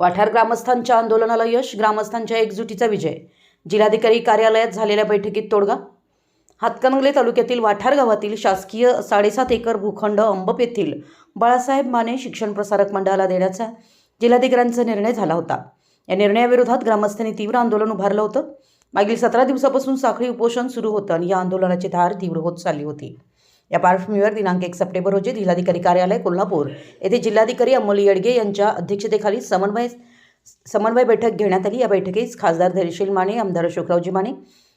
वाठार ग्रामस्थांच्या आंदोलनाला यश ग्रामस्थांच्या एकजुटीचा विजय. जिल्हाधिकारी कार्यालयात झालेल्या बैठकीत तोडगा. हातकणंगले तालुक्यातील वाठार गावातील शासकीय साडेसात एकर भूखंड अंबप येथील बाळासाहेब माने शिक्षण प्रसारक मंडळाला देण्याचा जिल्हाधिकाऱ्यांचा निर्णय झाला होता. या निर्णयाविरोधात ग्रामस्थांनी तीव्र आंदोलन उभारलं होतं. मागील सतरा दिवसापासून साखळी उपोषण सुरू होतं आणि या आंदोलनाची धार तीव्र होत चालली होती. या पार्श्वभूमीवर दिनांक एक सप्टेंबर रोजी जिल्हाधिकारी कार्यालय कोल्हापूर येथे जिल्हाधिकारी अमोल येडगे यांच्या अध्यक्षतेखाली समन्वय समन्वय बैठक घेण्यात आली. या बैठकीस खासदार धैर्यशील माने आमदार अशोकरावजी माने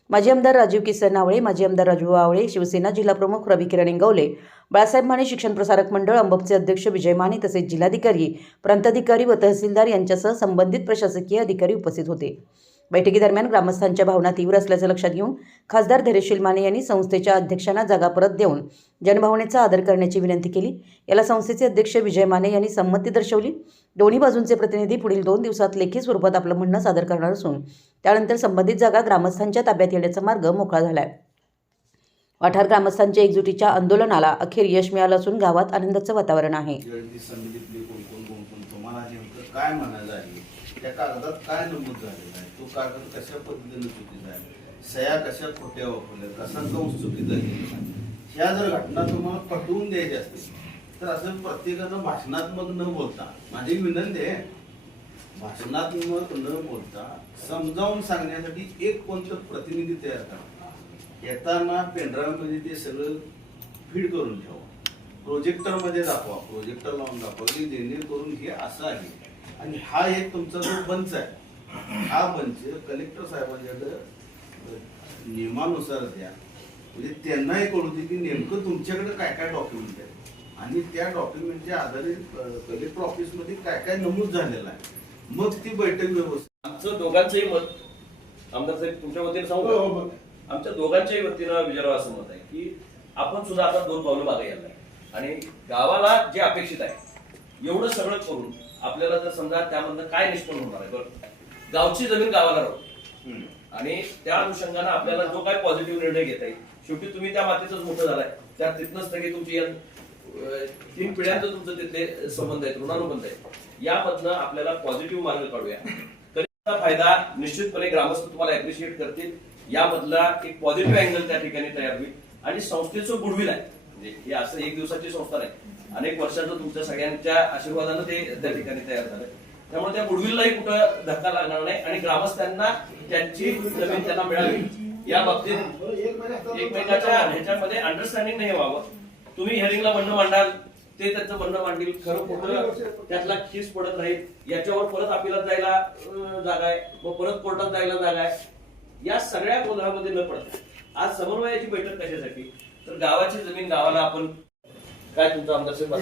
माजी आमदार राजीव किसन आवळे माजी आमदार राजू आवळे शिवसेना जिल्हाप्रमुख रवी किरण इंगवले बाळासाहेब माने शिक्षण प्रसारक मंडळ अंबपचे अध्यक्ष विजय माने तसेच जिल्हाधिकारी प्रांताधिकारी व तहसीलदार यांच्यासह संबंधित प्रशासकीय अधिकारी उपस्थित होते. बैठकीदरम्यान ग्रामस्थांच्या भावना तीव्र असल्याचं लक्षात घेऊन खासदार धैर्यशील माने यांनी संस्थेच्या अध्यक्षांना जागा परत देऊन जनभावनेचा आदर करण्याची विनंती केली. याला संस्थेचे अध्यक्ष विजय माने यांनी संमती दर्शवली. दोन्ही बाजूंचे प्रतिनिधी पुढील दोन दिवसात लेखी स्वरूपात आपलं म्हणणं सादर करणार असून त्यानंतर संबंधित जागा ग्रामस्थांच्या ताब्यात येण्याचा मार्ग मोकळा झाला आहे वाठार ग्रामस्थांच्या एकजुटीच्या आंदोलनाला अखेर यश मिळालं असून गावात आनंदाचं वातावरण आहे. जळती कोण कोण कोण तुम्हाला नेमकं काय म्हणायचं आहे त्या कागदात काय नमूद झालेलं आहे? तो कागद कशा पद्धतीने चुकीचा आहे सया कशा खोट्या वापरल्या? कसा कंस चुकीचा केलेला आहे ह्या जर घटना तुम्हाला पटवून द्यायच्या असतील तर असं प्रत्येकानं भाषणात्मक न बोलता माझी विनंती आहे भाषणात्मक न बोलता समजावून सांगण्यासाठी एक कोणतं प्रतिनिधी तयार करा. येताना पेनड्राईव्हमध्ये ते सगळं फीड करून ठेवा. प्रोजेक्टरमध्ये दाखवा. प्रोजेक्टर लावून दाखवा की जेणेकरून हे असं आहे. आणि हा एक तुमचा जो बंच आहे हा बंच कलेक्टर साहेबांच्याकडे नियमानुसार द्या. म्हणजे त्यांनाही कळू दे की नेमकं तुमच्याकडे काय काय डॉक्युमेंट आहे आणि त्या डॉक्युमेंटच्या आधारित कलेक्टर ऑफिसमध्ये काय काय नमूद झालेलं आहे. मग ती बैठक व्यवस्थित आमचं दोघांचंही मत आमदार साहेब तुमच्या वतीने सांगू. आमच्या दोघांच्याही वतीनं विजयराव असं मत आहे की आपण सुद्धा आता दोन पावलं मागे यायला आहे. आणि गावाला जे अपेक्षित आहे एवढं सगळं करून आपल्याला जर समजा त्यामधनं काय निष्पन्न होणार आहे बरं गावची जमीन गावाला राहू आणि त्या अनुषंगानं आपल्याला जो काय पॉझिटिव्ह निर्णय घेता येईल. शेवटी तुम्ही त्या मातीतच मोठं झालाय. त्या तिथनंच सगळी तुमची तीन पिढ्यांचं तुमचं तिथले संबंध आहेत ऋणानुबंध आहेत. यामधनं आपल्याला पॉझिटिव्ह मार्ग काढूया. कलेक्टरचा फायदा निश्चितपणे ग्रामस्थ तुम्हाला अप्रिशिएट करतील. यामधला एक पॉझिटिव्ह अँगल त्या ठिकाणी तयार होईल. आणि संस्थेचं गुडविल आहे. म्हणजे हे असं एक दिवसाची संस्था नाही. अनेक वर्षाचं तुमच्या सगळ्यांच्या आशीर्वादानं ते त्या ठिकाणी तयार झालं त्यामुळे त्या गुडविललाही कुठं धक्का लागणार नाही आणि ग्रामस्थांना त्यांची जमीन त्यांना मिळावी. या बाबतीत एकमेकाच्या ह्याच्यामध्ये अंडरस्टँडिंग नाही व्हावं. तुम्ही हेरिंगला म्हणणं मांडाल ते त्याचं म्हणणं मांडील. खरं खोटं त्यातला खीस पडत राहील. याच्यावर परत अपिलात जायला जागा आहे. मग परत कोर्टात जायला जागा आहे. या सगळ्या गोंधळामध्ये न पडता आज समन्वयाची बैठक कशासाठी तर गावाची जमीन गावाला आपण काय तुमचं आमदार साहेब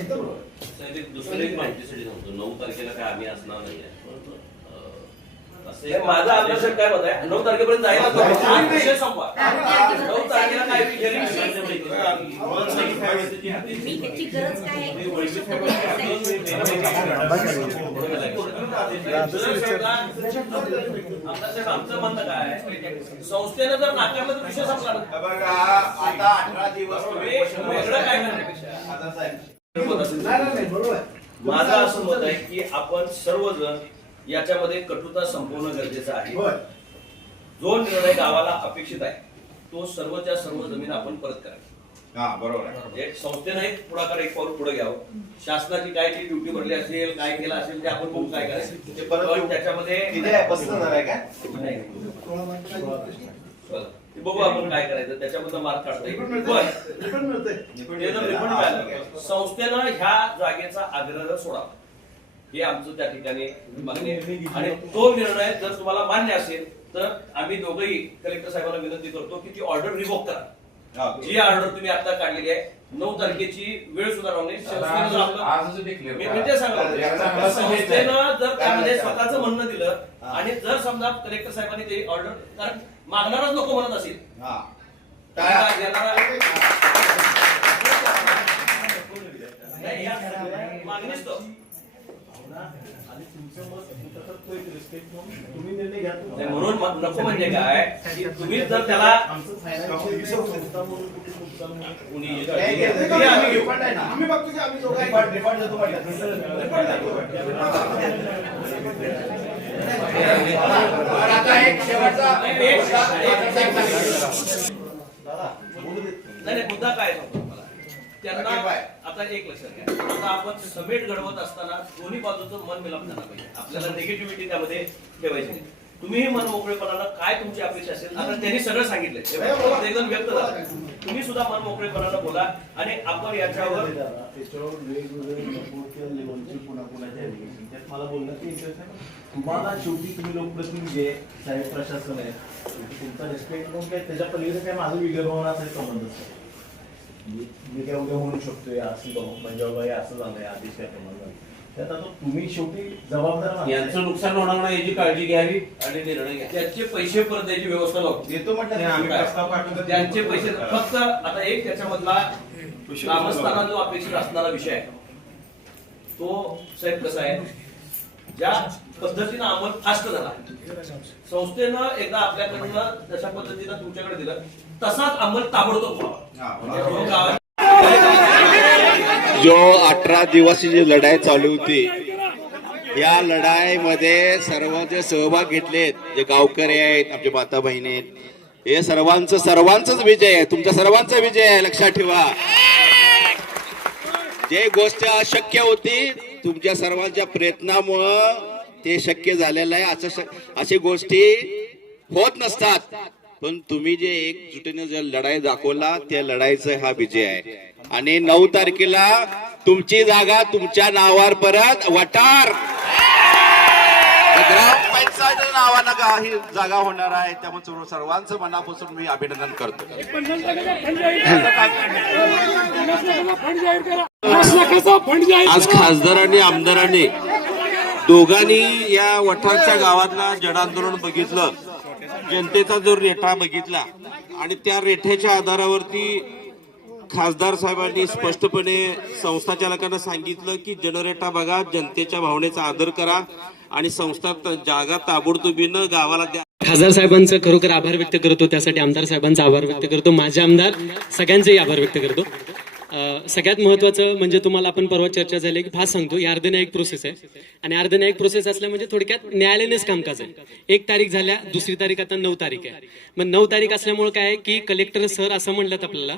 एक दुसरी एक माहितीसाठी सांगतो नऊ तारखेला काय आम्ही असणार नाही आहे हे माझा आमदार साहेब काय मत आहे नऊ तारखेपर्यंत जायला पाहिजे. हा विषय संपवा नऊ तारखेला काय विषय आमचं म्हणणं काय संस्थेनं जर नाकारलं तर विषय संपला ना. बघा आता अठरा दिवस तुम्ही वेगळं काय करण्यापेक्षा आता साहेब माझं असं मत आहे की आपण सर्वजण याच्यामध्ये कटुता संपवणं गरजेचं आहे जो निर्णय गावाला अपेक्षित आहे तो सर्वच्या सर्व जमीन आपण परत करावी हा बरोबर आहे. एक संस्थेनं एक पुढाकार एक पाऊल पुढे घ्यावं. शासनाची काय जी ड्युटी भरली असेल काय केलं असेल ते आपण बघू काय करायचं. ते परत पण त्याच्यामध्ये किती आहे पस्तीस हजार आहे का नाही. बरं. ते बघू आपण काय करायचं. त्याच्यामधलं मार्ग काढता येईल. पण ते जर report मिळालं, संस्थेनं ह्या जागेचा आग्रह सोडावा. हे आमचं त्या ठिकाणी मागणी आहे. आणि तो निर्णय जर तुम्हाला मान्य असेल तर आम्ही दोघंही कलेक्टर साहेबांना विनंती करतो की ती ऑर्डर रिवोक करा. जी ऑर्डर तुम्ही आता काढलेली आहे. नऊ तारखेची वेळ नये संस्थेनं जर त्यामध्ये स्वतःच म्हणणं दिलं आणि जर समजा कलेक्टर साहेबांनी ते ऑर्डर कारण मागणारच नको म्हणत असेल हा. मागणीच तो. म्हणून नको म्हणजे काय की तुम्ही जर त्याला आम्ही घेऊ. Refund आहे ना. आम्ही बघतो की आम्ही दोघं Refund- refund देतो म्हटलं. आता एक शेवटचा दादा बोलू देत नाही नाही, मुद्दा काय त्यांना? आता एक लक्षात घ्या. आता आपण समेट घडवत असताना दोन्ही बाजूचं मन मिलाप झाला पाहिजे. आपल्याला निगेटिव्हिटी त्यामध्ये ठेवायची नाही. तुम्ही मन मोकळेपणानं काय तुमची अपेक्षा असेल आता त्यांनी सगळं सांगितलंय. प्रत्येकजण व्यक्त झाला. तुम्ही सुद्धा मन मोकळेपणानं बोला आणि आपण याच्यावर त्याच्यावर वेगवेगळे पुन्हा allegation. त्यात मला बोलण्याची इंटरेस्ट आहे तुम्हाला शेवटी तुम्ही लोकप्रतिनिधी आहे साहेब प्रशासन आहे तुमचा रिस्पेक्ट म्हणून काय त्याच्या पलीकडे काय माझं वेगळं भावना असायला संबंधच नाही मी काय उद्या म्हणू शकतोय असं म्हणजे बाबा हे असं झालंय आदेश काय झालं त्यात आता तुम्ही शेवटी जबाबदार. यांचं नुकसान होणार नाही याची काळजी घ्यावी आणि निर्णय घ्या त्यांचे पैसे परत द्यायची व्यवस्था लावतो. देतो म्हटलं आम्ही प्रस्ताव पाठवतो. त्यांचे पैसे फक्त आता एक त्याच्यामधला ग्रामस्थांना जो अपेक्षित असणारा विषय आहे. तो साहेब कसा आहे? ज्या पद्धतीनं अंमल फास्ट झाला संस्थेनं एकदा आपल्याकडनं जशा पद्धतीनं तुमच्याकडे दिलं तसाच अंमल ताबडतोब व्हावा. हा, जो अठरा दिवस जी लढाई चालू होती या लढाईमध्ये सर्व जे सहभाग घेतलेत जे गावकरी आहेत आमचे माता बहिणी आहेत हे सर्वांचं सर्वांचाच विजय आहे. तुमच्या सर्वांचा विजय आहे लक्षात ठेवा. जे गोष्ट अशक्य होती तुमच्या सर्वांच्या प्रयत्नामुळं ते शक्य झालेलं आहे. असं अशी गोष्टी होत नसतात. पण तुम्ही जे एकजुटीने जे लढाई दाखवला त्या लढाईचा हा विजय आहे. आणि नऊ तारखेला तुमची जागा तुमच्या नावावर परत वटार. ग्रामपंचायत नावानं का ही जागा होणार आहे त्यामुळे सर्वांचं मनापासून मी अभिनंदन करतो. आज खासदारांनी आमदारांनी दोघांनी या वठारच्या गावातला जन आंदोलन बघितलं. जनतेचा जो रेठा बघितला आणि त्या रेठ्याच्या आधारावरती खासदार साहेबांनी स्पष्टपणे संस्था चालकांना सांगितलं की जनरेटा बघा जनतेच्या भावनेचा आदर करा आणि संस्था जागा ताबडतोबीनं गावाला द्या. खासदार साहेबांचं खरोखर आभार व्यक्त करतो. त्यासाठी आमदार साहेबांचा आभार व्यक्त करतो. माझे आमदार सगळ्यांचेही आभार व्यक्त करतो. सगळ्यात महत्त्वाचं म्हणजे तुम्हाला आपण परवा चर्चा झाली की फास्ट सांगतो ही अर्धन्यायिक प्रोसेस आहे. आणि अर्धन्यायिक प्रोसेस असल्या म्हणजे थोडक्यात न्यायालयानेच कामकाज आहे. एक तारीख झाल्या दुसरी तारीख आता नऊ तारीख आहे. मग नऊ तारीख असल्यामुळे काय आहे की कलेक्टर सर असं म्हणलं आपल्याला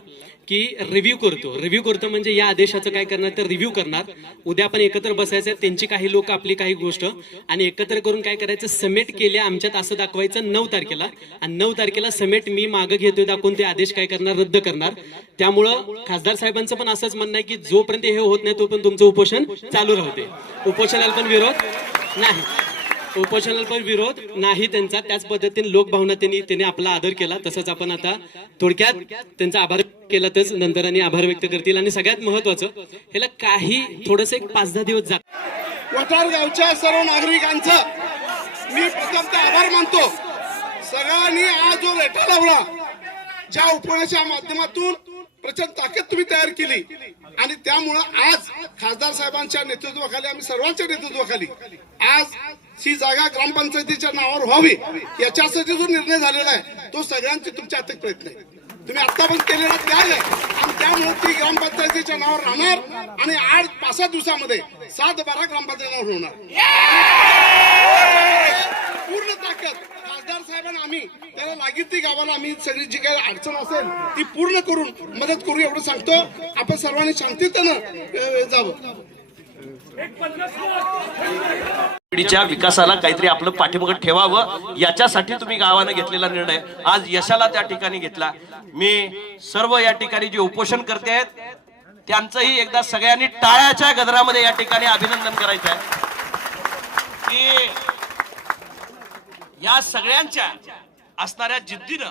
की रिव्ह्यू करतो. रिव्ह्यू करतो म्हणजे या आदेशाचं काय करणार तर रिव्ह्यू करणार. उद्या आपण एकत्र बसायचं त्यांची काही लोक आपली काही गोष्ट. आणि एकत्र करून काय करायचं? समेट केल्या आमच्यात असं दाखवायचं नऊ तारखेला. आणि नऊ तारखेला समेट मी मागं घेतोय दाखवून ते आदेश काय करणार? रद्द करणार. त्यामुळं खासदार साहेबांचं पण असंच म्हणणं आहे की जोपर्यंत हे होत नाही तोपर्यंत तुमचं उपोषण चालू राहते. उपोषणाला पण विरोध नाही. उपोषणाला पण विरोध नाही त्यांचा. त्याच पद्धतीने लोकभावना त्यांनी त्यांनी आपला आदर केला. तसंच आपण आता थोडक्यात त्यांचा आभार केला तर नंतर आणि आभार व्यक्त करतील. आणि सगळ्यात महत्वाचं ह्याला काही थोडस एक पाच दहा दिवस जात वठार गावच्या सर्व नागरिकांचं मी प्रथम आभार मानतो. सगळ्यांनी आज जो रेटा लावला ज्या उपन्याच्या माध्यमातून प्रचंड ताकद तुम्ही तयार केली. आणि त्यामुळं आज खासदार साहेबांच्या नेतृत्वाखाली आम्ही सर्वांच्या नेतृत्वाखाली आज ही जागा ग्रामपंचायतीच्या नावावर व्हावी याच्यासाठी जो निर्णय झालेला आहे तो सगळ्यांचे तुमच्या हातात प्रयत्न आहे. तुम्ही आता पण केलेला त्याग आहे. आणि त्यामुळे ती ग्रामपंचायतीच्या नावावर राहणार आणि आठ पाच सात दिवसामध्ये सात बारा ग्रामपंचायतीवर होणार. पूर्ण ताकद खासदार साहेबांना आम्ही त्याला लागेल ती गावाला आम्ही सगळी जी काही अडचण असेल ती पूर्ण करून मदत करू एवढं सांगतो. आपण सर्वांनी शांततेनं जावं. पिढीच्या विकासाला काहीतरी आपलं पाठीमागं ठेवावं याच्यासाठी तुम्ही गावानं घेतलेला निर्णय. आज यशाला त्या ठिकाणी घेतला. मी सर्व या ठिकाणी जे उपोषण करते आहेत त्यांचंही एकदा सगळ्यांनी टाळ्याच्या गजरामध्ये या ठिकाणी अभिनंदन करायचं आहे की या सगळ्यांच्या असणाऱ्या जिद्दीनं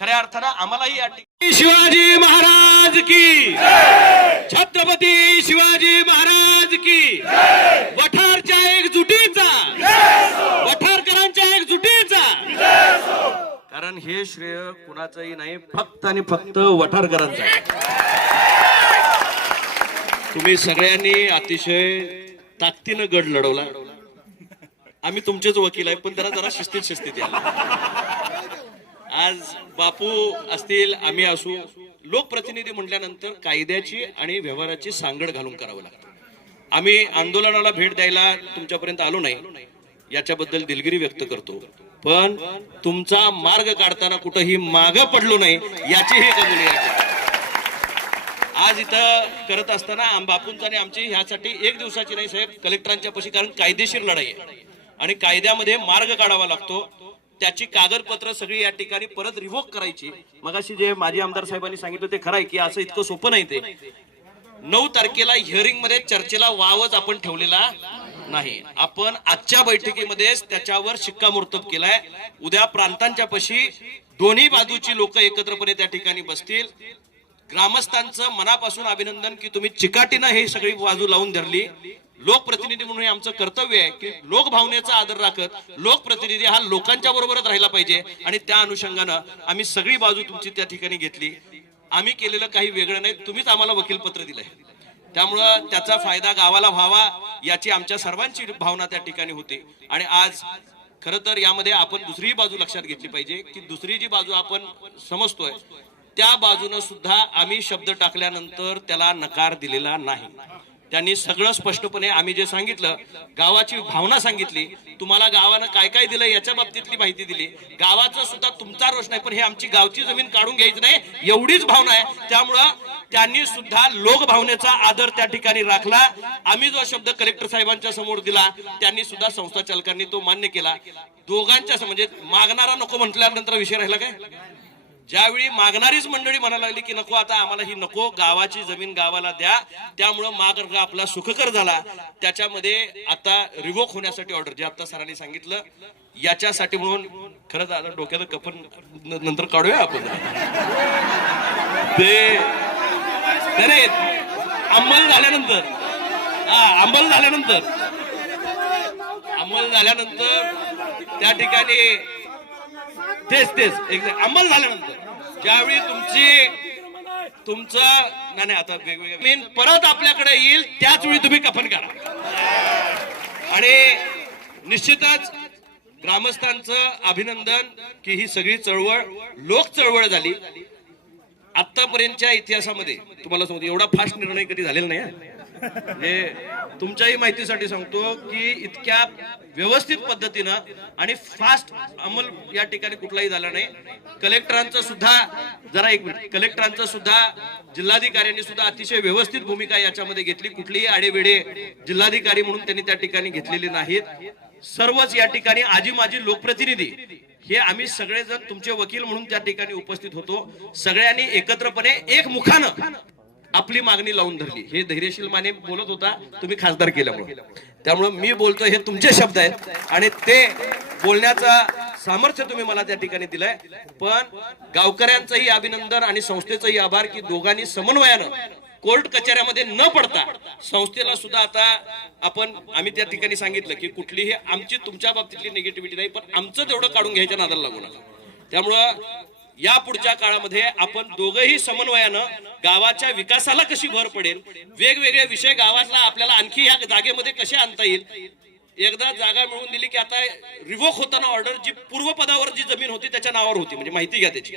खऱ्या अर्थानं आम्हालाही या शिवाजी महाराज की छत्रपती शिवाजी महाराज की वठारच्या एकजुटीचा वठारकरांच्या एकजुटीचा कारण हे श्रेय कुणाचंही नाही फक्त आणि फक्त वठारकरांचं आहे. तुम्ही सगळ्यांनी अतिशय ताकदीनं गड लढवला. आम्ही तुमचेच वकील आहे पण जरा जरा शिस्तीत शिस्तीत या. आज बापू असतील आम्ही असू लोकप्रतिनिधी म्हटल्यानंतर कायद्याची आणि व्यवहाराची सांगड घालून करावं लागतं. आम्ही आंदोलनाला भेट द्यायला तुमच्यापर्यंत आलो नाही याच्याबद्दल दिलगिरी व्यक्त करतो. पण तुमचा मार्ग काढताना कुठंही मागं पडलो नाही याचीही कबुली आहे. आज इथं करत असताना बापूंचा आणि आमची ह्यासाठी एक दिवसाची नाही साहेब कलेक्टरांच्या पशी कारण कायदेशीर लढाई आहे. आणि कायद्यामध्ये मार्ग काढावा लागतो. त्याची कागदपत्र सगळी या ठिकाणी परत रिव्होक करायची. मगाशी जे माजी आमदार साहेबांनी सांगितलं ते खरं आहे की असं इतकं सोपं नाही ते. नऊ तारखेला हिअरिंगमध्ये चर्चेला वावच आपण ठेवलेला नाही. आपण आजच्या बैठकीमध्येच त्याच्यावर शिक्कामोर्तब केलाय. उद्या प्रांतांच्या पशी दोन्ही बाजूची लोक एकत्रपणे त्या ठिकाणी बसतील. ग्रामस्थांचं मनापासून अभिनंदन की तुम्ही चिकाटीनं हे सगळी बाजू लावून धरली. लोकप्रतिनिधी म्हणून हे आमचं कर्तव्य आहे की लोकभावनेचा आदर राखत लोकप्रतिनिधी हा लोकांच्या बरोबरच राहिला पाहिजे आणि त्या अनुषंगानं आम्ही सगळी बाजू तुमची त्या ठिकाणी घेतली. आम्ही केलेलं काही वेगळं नाही तुम्हीच आम्हाला वकीलपत्र दिलंय. त्यामुळं त्याचा फायदा गावाला व्हावा याची आमच्या सर्वांची भावना त्या ठिकाणी होती. आणि आज खरं तर यामध्ये आपण दुसरीही बाजू लक्षात घेतली पाहिजे की दुसरी जी बाजू आपण समजतोय त्या बाजूनं सुद्धा आम्ही शब्द टाकल्यानंतर त्याला नकार दिलेला नाही. त्यांनी सगळं स्पष्टपणे आम्ही जे सांगितलं गावाची भावना सांगितली तुम्हाला गावानं काय काय दिलं याच्या बाबतीतली माहिती दिली. गावाचं सुद्धा तुमचा रोष नाही पण हे आमची गावची जमीन काढून घ्यायची नाही एवढीच भावना आहे. त्यामुळं त्यांनी सुद्धा लोकभावनेचा आदर त्या ठिकाणी राखला. आम्ही जो शब्द कलेक्टर साहेबांच्या समोर दिला त्यांनी सुद्धा संस्था चालकांनी तो मान्य केला. दोघांच्या म्हणजे मागणारा नको म्हटल्यानंतर विषय राहिला काय? ज्यावेळी मागणारीच मंडळी म्हणायला लागली की नको आता आम्हाला ही नको गावाची जमीन गावाला द्या त्यामुळं मार्ग आपला सुखकर झाला. त्याच्यामध्ये आता रिवोक होण्यासाठी ऑर्डर जे आता सरांनी सांगितलं याच्यासाठी म्हणून खरंच आता डोक्याचं कफन नंतर काढूया आपण. ते नाही अंमल झाल्यानंतर हा अंमल झाल्यानंतर अंमल झाल्यानंतर त्या ठिकाणी तेच तेच. Exact. अंमल झाल्यानंतर. ज्यावेळी तुमची तुमचं नाही नाही, आता वेगवेगळ्या मेन परत आपल्याकडे येईल त्याच वेळी तुम्ही कफन करा. आणि निश्चितच ग्रामस्थांचं अभिनंदन की ही सगळी चळवळ लोक चळवळ झाली. आतापर्यंतच्या इतिहासामध्ये तुम्हाला सांगतो एवढा फास्ट निर्णय कधी झालेला नाही म्हणजे तुमच्याही माहितीसाठी सांगतो की इतक्या व्यवस्थित पद्धतीनं आणि फास्ट अंमल या ठिकाणी कुठलाही झाला नाही. कलेक्टरांचं सुद्धा जरा एक मिनिट कलेक्टरांचं सुद्धा जिल्हाधिकाऱ्यांनी सुद्धा अतिशय व्यवस्थित भूमिका याच्यामध्ये घेतली. कुठलीही आडेवेडे जिल्हाधिकारी म्हणून त्यांनी त्या ठिकाणी घेतलेली नाहीत. सर्वच या ठिकाणी आजी माजी लोकप्रतिनिधी हे आम्ही सगळेजण तुमचे वकील म्हणून त्या ठिकाणी उपस्थित होतो. सगळ्यांनी एकत्रपणे एक मुखानं आपली मागणी लावून धरली. हे धैर्यशील माने बोलत होता तुम्ही खासदार केल्यामुळे. त्यामुळे मी बोलतो हे तुमचे शब्द आहेत आणि ते बोलण्याचा सामर्थ्य तुम्ही मला त्या ठिकाणी दिलंय. पण गावकऱ्यांचंही अभिनंदन आणि संस्थेचंही आभार की दोघांनी समन्वयानं कोर्ट कचेऱ्यामध्ये न पडता संस्थेला सुद्धा आता आपण आम्ही त्या ठिकाणी सांगितलं की कुठलीही आमची तुमच्या बाबतीतली निगेटिव्हिटी नाही पण आमचं तेवढं काढून घ्यायच्या नादाला लागू नका. त्यामुळं या पुढच्या काळामध्ये आपण दोघंही समन्वयानं गावाच्या विकासाला कशी भर पडेल वेगवेगळे विषय गावातला आपल्याला आणखी या जागेमध्ये कसे आणता येईल? एकदा जागा मिळवून दिली की आता रिवोक होताना ऑर्डर जी पूर्व पदावर जी जमीन होती त्याच्या नावावर होती. म्हणजे माहिती घ्या त्याची.